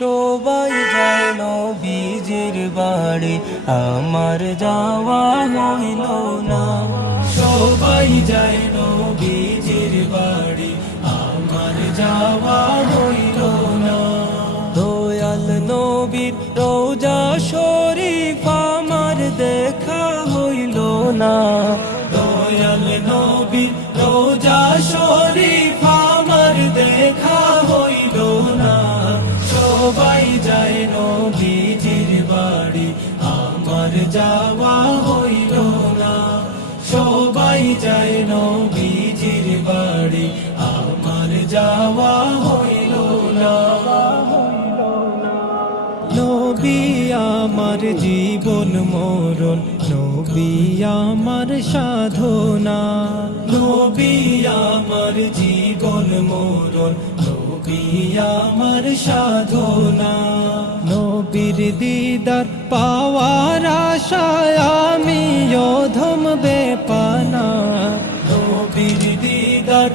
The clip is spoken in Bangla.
সবাই যায় নবীজির বাড়ি, আমার যাওয়া হইল না। সবাই যায় নবীজির বাড়ি, আমার যাওয়া হইল না। দয়াল নবীর রোজা শরীফ আমার দেখা হইল না। দয়াল নবীর রোজা শরীফ আমার দেখা হইল না। সবাই যায় নবীজির বাড়ি, আমার যাওয়া হইল না। সবাই যায় নবীজির বাড়ি, আমার যাওয়া হইল না। নবী আমার জীবন মরণ, নবী আমার সাধনা। নবী আমার জীবন মরণ, নবী আমার সাধনা। নবীর দিদার পাওয়ার আশায় আমি অধম বেপানা। নবীর দিদার